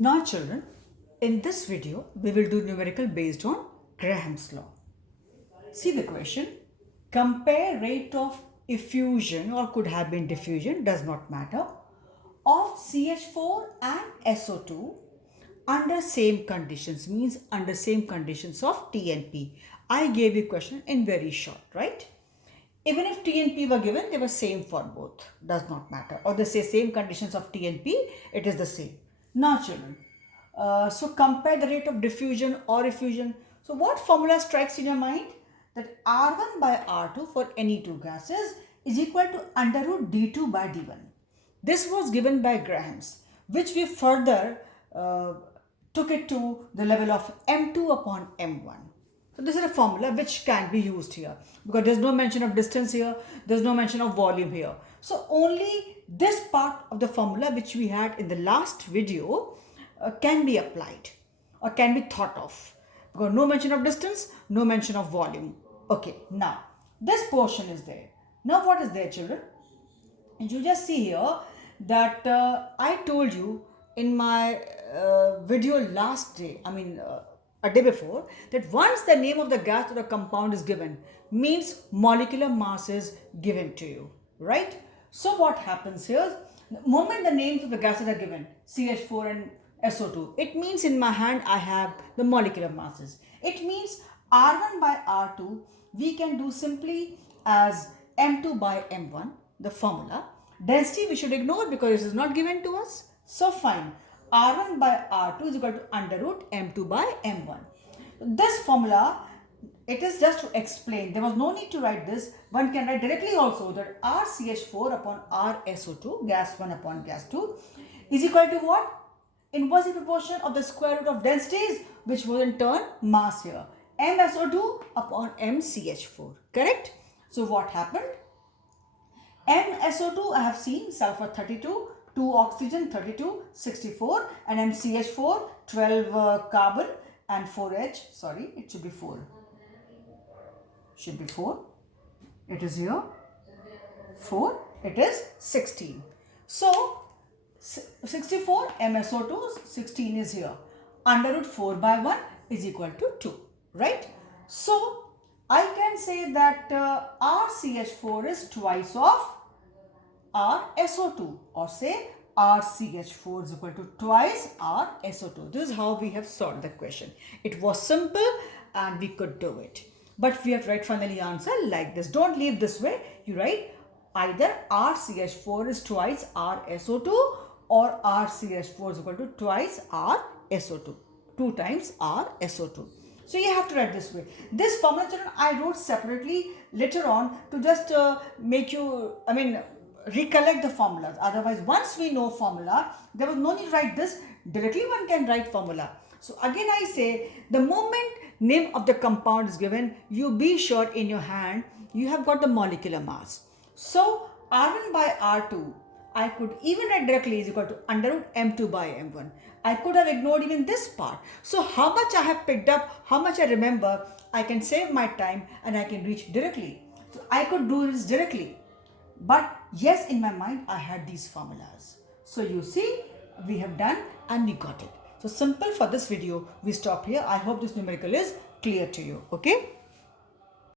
Now children, in this video, we will do numerical based on Graham's law. See the question. Compare rate of effusion, or could have been diffusion, does not matter, of CH4 and SO2 under same conditions, means under same conditions of T and P. I gave you question in very short, right? Even if T and P were given, they were same for both, does not matter. Or they say same conditions of T and P, it is the same. Now children, so compare the rate of diffusion or effusion. So what formula strikes in your mind? That R1 by R2 for any two gases is equal to under root D2 by D1. This was given by Graham's, which we further took it to the level of M2 upon M1. So this is a formula which can be used here because there's no mention of distance here, there's no mention of volume here. So only this part of the formula which we had in the last video can be applied or can be thought of. Because no mention of distance, no mention of volume. Okay, now this portion is there. Now what is there, children? And you just see here that I told you in my video last day, a day before, that once the name of the gas or the compound is given, means molecular mass is given to you, right? So what happens here, the moment the names of the gases are given, CH4 and SO2, it means in my hand I have the molecular masses. It means R1 by R2 we can do simply as M2 by M1, the formula. Density we should ignore because it is not given to us. So fine, R1 by R2 is equal to under root M2 by M1. This formula, it is just to explain. There was no need to write this. One can write directly also that RCH4 upon RSO2, gas 1 upon gas 2, is equal to what? Inversely proportion of the square root of densities, which was in turn mass here. MSO2 upon MCH4. Correct? So what happened? MSO2 I have seen sulfur 32, 2 oxygen 32, 64, and MCH4 12 carbon and 4H. Sorry, it should be 4. Should be 4. It is here 4. It is 16. So 64 MSO2, 16 is here. Under root 4 by 1 is equal to 2. Right? So I can say that RCH4 is twice of RSO2, or say RCH4 is equal to twice RSO2. This is how we have solved the question. It was simple and we could do it. But we have to write finally answer like this. Don't leave this way. You write either RCH4 is twice RSO2 or RCH4 is equal to twice RSO2. 2 times RSO2. So you have to write this way. This formula, children, I wrote separately later on to just make you, recollect the formulas. Otherwise, once we know formula, there was no need to write this. Directly one can write formula. So again I say, the moment name of the compound is given, you be sure in your hand, you have got the molecular mass. So R1 by R2, I could even write directly is equal to under root M2 by M1. I could have ignored even this part. So how much I have picked up, how much I remember, I can save my time and I can reach directly. So I could do this directly. But yes, in my mind, I had these formulas. So you see, we have done and we got it. So simple for this video, we stop here. I hope this numerical is clear to you. Okay.